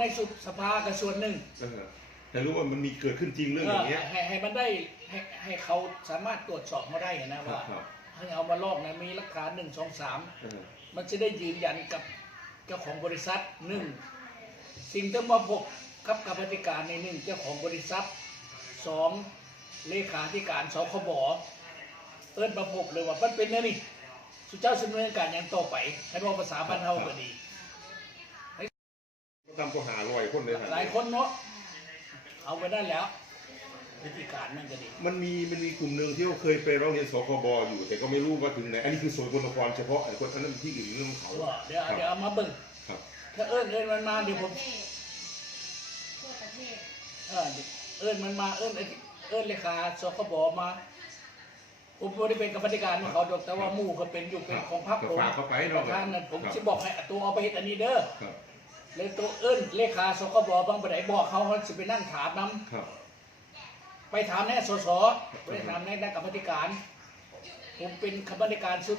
ในสุสภากับส่วนหนึ่งเออแต่รู้ว่ามันมีเกิดขึ้นจริงเรื่องอย่างเงี้ย ให้ให้มันได้ให้ให้เขาสามารถตรวจสอบมาได้นะครับว่าครับ ให้เอามาลอกนะมีหลักฐานหนึ่งสองสามเออมันจะได้ยืนยันกับเจ้าของบริษัทหนึ่งสิ่งที่มาพบกับกรรมาธิการในหนึ่งเจ้าของบริษัทสองเลขาธิการสคบเอิ้นมาพบเลยว่ามันเป็นนะนี่สุเจ้าดำเนินการอย่างต่อไปให้บอกภาษาบ้านเฮาก็ดี ก็ทำก็หาลอยคนเลยหลายคนเนาะเอาไปได้แล้ววิธีการนั่นก็ดีมันมีมันมีกลุ่มหนึ่งที่เขาเคยไปร้องเรียนสคบอยู่ แต่ก็ไม่รู้ว่าถึงไหนอันนี้คือส่วนคนนครเฉพาะไอ้คนอันนั้นที่อื่นเรื่องของเขาว่าเดี๋ยวเดี๋ยวเอามาเบิ่งครับถ้าเอิ้นเอิ้นมันมาเดี๋ยวผมทั่วประเทศเออเอิ้นมันมาเอิ้นไอ้ที่เอิ้นเลขาสคบมาผมไม่ได้เป็นกรรมธิการของเขาดอกแต่ว่าหมู่เขาเป็นอยู่เป็นของพรรคก็ผมฝากเข้าไปปเนาะระธานนั้นผมครับจะบอกให้ตัวเอาไปเฮ็ดอันนี้เด้อครับ เลยตัวเอิ้นเลขาสคบบางประเดบอกเขาเขาสิไปนั่งถามนํครับไปถามแน่สสไปถามแน่นักกรรมธิการ ผมเป็นกรรมธิการชุด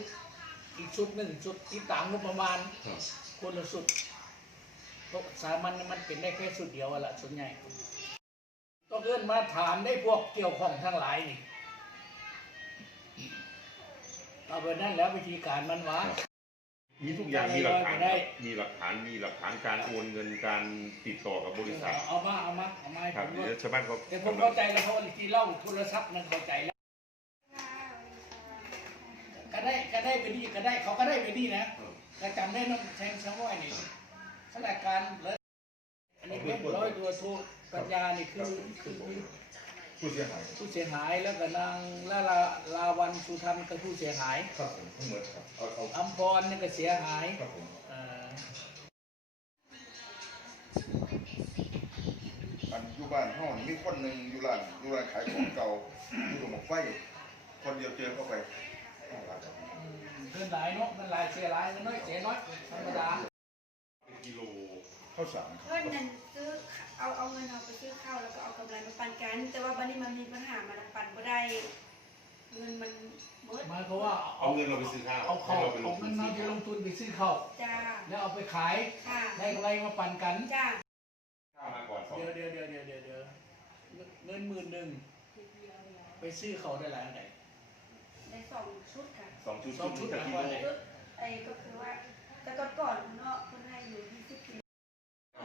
อีกชุดหนึ่งชุดที่ต่างงบประมาณครับ คนละสุดเพราะสามัญมันเป็นได้แค่สุดเดียวอะละส่วนใหญ่ต้องเอื้อนมาถามได้พวกเกี่ยวข้องทั้งหลายนี่เอาไปนั่นแล้ววิธีการมันวะ มีทุกอย่างมีหลักฐานได้มีหลักฐานมีหลักฐานการโอนเงินการติดต่อกับบริษัทเอามาเอามาเอามาให้คผรับมเดี๋ด้วยยวชาวบ้านเขาแต่ผมเข้าใจแล้วเพราะว่าที่เล่าโทรศัพท์นั้นเข้าใจแล้วก็ได้ก็ได้ไปดีก็ได้เขาก็ได้ไปดีนะก็จำได้น้องแทงชาวไร่นี่ข้าราชการแล้วอันนี้เป็นร้อยตัวโทปัญญานี่คือคือ ผู้เสียหายผู้เสียหายแล้วก็นางลาลาลาวันสุธรรมก็ผู้เสียหายครับผมทั้งหมดครับเอาเอาอัมพรนี่ก็เสียหายครับผมเอ่ออันอยู่บ้านห้องมีคนหนึ่งอยู่ร้านอยู่ร้านขายของเก่าอยู่ตรงหมกไฟคนเดียวเจอเข้าไปห้าล้านบาทเงินหลายเนาะเงินหลายเสียหลายเงินน้อยเสียน้อยธรรมดาเป็นกิโลข้าวสาร เพื่อนนั่นซื้อ เอาเอาเงินเอาไปซื้อข้าวแล้วก็เอากำไรมาปันกัน แต่ว่าบัดนี้มันมีปัญหามันปันบ่ได้เงินมันเบิดหมายความว่าเอาเงินเราไปซื้อข้าวเอาเขาให้เราไปลเอางทุเงินนมาซื้อไปลข้าวงทุนไปซื้อข้าวจ้าแล้วเอาไปขายค่ะได้กำไรมาปั่นกัน จ้าข้าวมาก่อนสองเดี๋ยวเดี๋ยวเดี๋ยวเดี๋ยวเดี๋ยวเดี๋ยวเงินหมื่นหนึ่งไปซื้อเขาได้หลายไหน ได้สองชุดค่ะ สองชุดสองชุดชุดนะกิว่าโลไหนชุดไอ้ก็คือว่าแต่ก่อนก่อนเนาะคนให้อยู่ที่สิบกิโล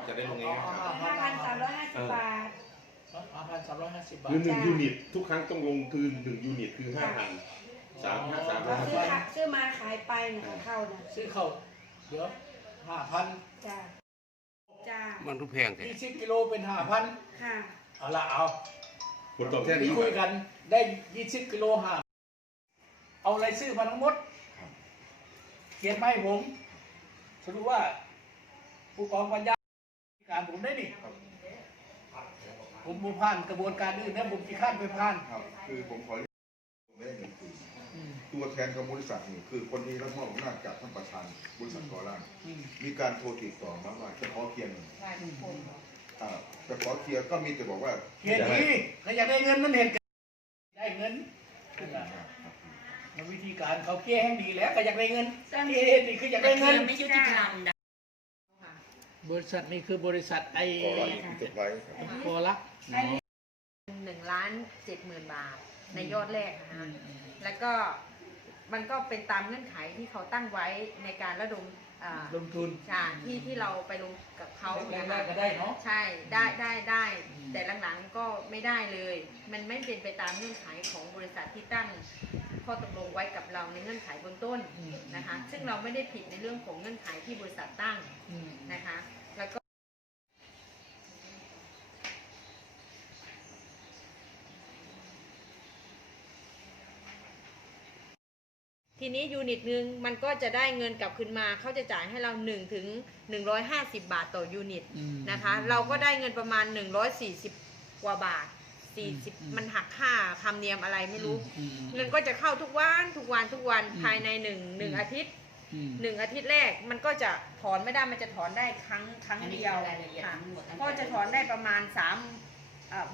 จะได้ลงง่ายๆครับห้าพันสามร้อยห้าสิบบาทห้าพันสามร้อยห้าสิบบาท คือหนึ่งจ้ะยูนิตทุกครั้งต้องลงคือหนึ่งยูนิตคือห้าพันสามห้าสามเราห้าซื้อพันค่ะซื้อมาขายไปนะคะเข้านะซื้อเขาเดี๋ยวห้าพันจ้าจ้ามันทุกแพงแต่ยี่สิบกิโลเป็นห้าพันค่ะ เอาละเอาผลตอบแทนนี่นี้คุยกันได้ยี่สิบกิโลห้าเอาอะไรซื้อมาทั้งหมดเขียนมาให้ผมสรุปว่าผู้กองปัญญา การผมได้ดิผมบูผ่านกระบวนการอื่นนะผมที่ข้ามไปผ่านครับคือผมขอเรียกผมไม่ได้เงินคืนอืมตัวแทนของบริษัทนี่คือคนที่รับมอบอำนาจจากท่านประธานบริษัทก่อร่างอืมมีการโทรติดต่อมาว่าจะขอเคลียร์เงินอืมอ่าจะขอเคลียร์ก็มีแต่บอกว่าเขียนดีถ้าอยากได้เงินมันเห็นกันได้เงินมันวิธีการเขาเกี้ยให้ดีแล้วก็อยากได้เงินนี่นี่คืออยากได้เงินไม่ยุติธรรมนะ บริษัทนี้คือบริษัทไอขอรับที่จดไว้ครับ โคลักหนึ่งล้านเจ็ดหมื่นบาท ในยอดแรกนะฮะแล้วก็มันก็เป็นตามเงื่อนไขที่เขาตั้งไว้ในการระดมอ่าลงทุน ใช่ที่ที่เราไปลงกับเขาแรนะกๆคะก็ได้เนาะใช่ได้ได้ได้ อืม แต่หลังๆก็ไม่ได้เลย มันไม่เป็นไปตามเงื่อนไขของบริษัทที่ตั้ง ข้อตกลงไว้กับเราในเงื่อนไขเบื้องต้นอืมนะคะ ซึ่งเราไม่ได้ผิดในเรื่องของเงื่อนไขที่บริษัทตั้งอืมนะคะ แล้วก็ทีนี้ยูนิตหนึ่งมันก็จะได้เงินกลับคืนมา เขาจะจ่ายให้เรา1ถึง150 บาทต่อยูนิตอืมนะคะ เราก็ได้เงินประมาณ 140 กว่าบาท อืม40มันหักค่าธรรมเนียมอะไรไม่รู้ อืมเงินก็จะเข้าทุกวันทุกวันทุกวันอืมภายในหนึ่งหนึ่งอืมอาทิตย์อืม หนึ่งอาทิตย์แรกมันก็จะถอนไม่ได้มันจะถอนได้ครั้งครั้งเดียวค่ะก็จะถอนได้ประมาณสามเอ่อ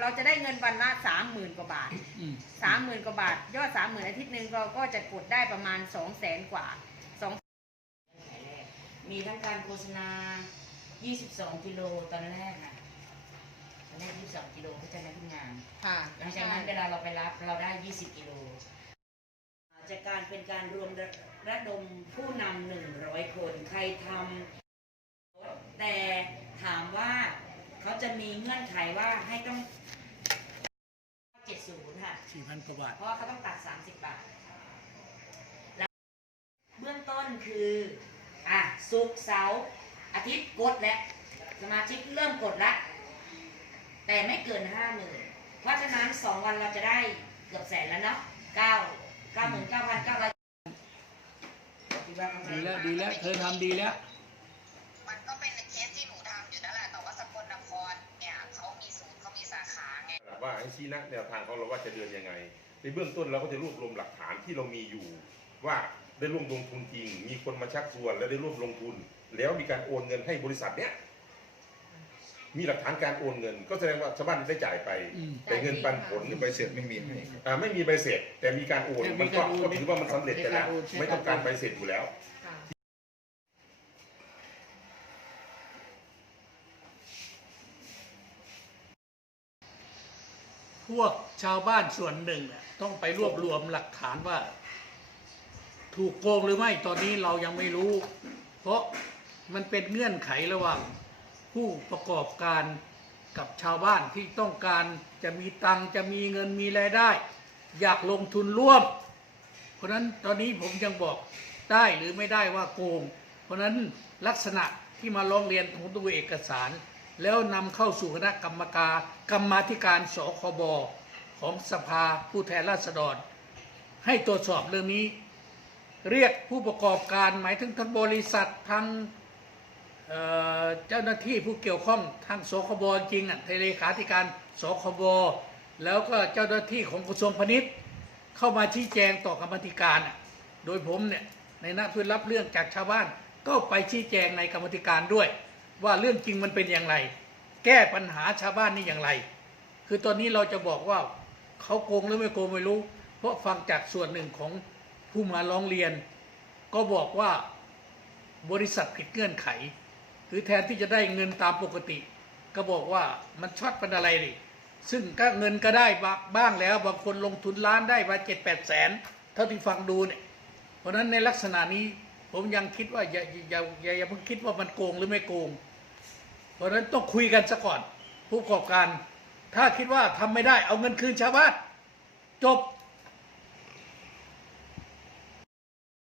เราจะได้เงินวันละสามหมื่นกว่าบาท อืม สามหมื่นกว่าบาท ยอดสามหมื่นอาทิตย์หนึ่งเราก็จะกดได้ประมาณสองแสนกว่าสองมีทั้งการโฆษณา 22 กิโลตอนแรกนะต อนแรก22กิโลเขาจะได้ทุกงานค่ะหลังจากนั้นเวลาเราไปรับเราได้20กิโลจากการเป็นการรวมระระดมผู้นำ100คน ใครทำแต่ถามว่าเขาจะมีเงื่อนไขว่าให้ต้อง70ค่ะสี่พันกว่าบาทเพราะว่าเขาต้องตัด30บาทแล้วเบื้องต้นคืออะศุกร์เสาร์อาทิตย์กดแล้วสมาชิกเริ่มกดละ แต่ไม่เกินห้าหมื่นเพราะฉะนั้นสองวันเราจะได้เกือบแสนแล้วเนาะเก้าเก้าหมื่นเก้าพันเก้าร้อยดีแล้วดีแล้วเธอทำดีแล้ว มันก็เป็นเคสที่หนูทำอยู่นั่นแหละแต่ว่าสกลนครเนี่ยเขามีศูนย์เขามีสาขาไงว่าให้ชี้แนะแนวทางของเราว่าจะเดินยังไง ในเบื้องต้นเราก็จะรวบรวมหลักฐานที่เรามีอยู่ ว่าได้ร่วมลงทุนจริง มีคนมาชักชวนแล้วได้ร่วมลงทุน แล้วมีการโอนเงินให้บริษัทเนี้ย มีหลักฐานการโอนเงิน ก็แสดงว่าชาวบ้านได้จ่ายไปอืม แต่เงินปันผลใบเสร็จไม่มีให้อ่าไม่มีใบเสร็จแต่มีการโอนแต่มีมันก็การโอนก็ถือว่ามันสำเร็จไปแล้วมีการโอนใช่ไม่ต้องการใบเสร็จอยู่แล้ว ค่ะ พวกชาวบ้านส่วนหนึ่งน่ะต้องไปรวบรวมหลักฐานว่า ถูกโกงหรือไม่ตอนนี้เรายังไม่รู้ เพราะมันเป็นเงื่อนไขระหว่าง ผู้ประกอบการกับชาวบ้านที่ต้องการจะมีตังค์จะมีเงินมีรายได้ อยากลงทุนร่วม เพราะนั้นตอนนี้ผมยังบอกได้หรือไม่ได้ว่าโกง เพราะฉะนั้นลักษณะที่มาร้องเรียนผมดูเอกสาร แล้วนำเข้าสู่คณะกรรมการ กรรมาธิการสคบของสภาผู้แทนราษฎร ให้ตรวจสอบเรื่องนี้ เรียกผู้ประกอบการหมายถึงทั้งบริษัททั้ง เจ้าหน้าที่ผู้เกี่ยวข้องทางสคบจริงอะเลขาธิการสคบแล้วก็เจ้าหน้าที่ของกระทรวงพาณิชย์ เข้ามาชี้แจงต่อกรรมธิการน่ะโดยผมเนี่ยในหน้าเพื่อรับเรื่องจากชาวบ้านก็ไปชี้แจงในกรรมธิการด้วย ว่าเรื่องจริงมันเป็นอย่างไร แก้ปัญหาชาวบ้านนี่อย่างไร คือตอนนี้เราจะบอกว่าเขาโกงหรือไม่โกงไม่รู้ เพราะฟังจากส่วนหนึ่งของผู้มาร้องเรียน ก็บอกว่าบริษัทผิดเงื่อนไข คือแทนที่จะได้เงินตามปกติ ก็บอกว่ามันช็อตเป็นอะไรดิซึ่งก็เงินก็ได้บ้างแล้วบางคนลงทุนล้านได้มาเจ็ดแปดแสนเท่าที่ฟังดูเนี่ยเพราะฉะนั้นในลักษณะนี้ผมยังคิดว่าอย่าอย่าอย่าอย่าเพิ่งคิดว่ามันโกงหรือไม่โกง เพราะฉะนั้นต้องคุยกันซะก่อน ผู้ประกอบการ ถ้าคิดว่าทำไม่ได้เอาเงินคืนชาวบ้านจบ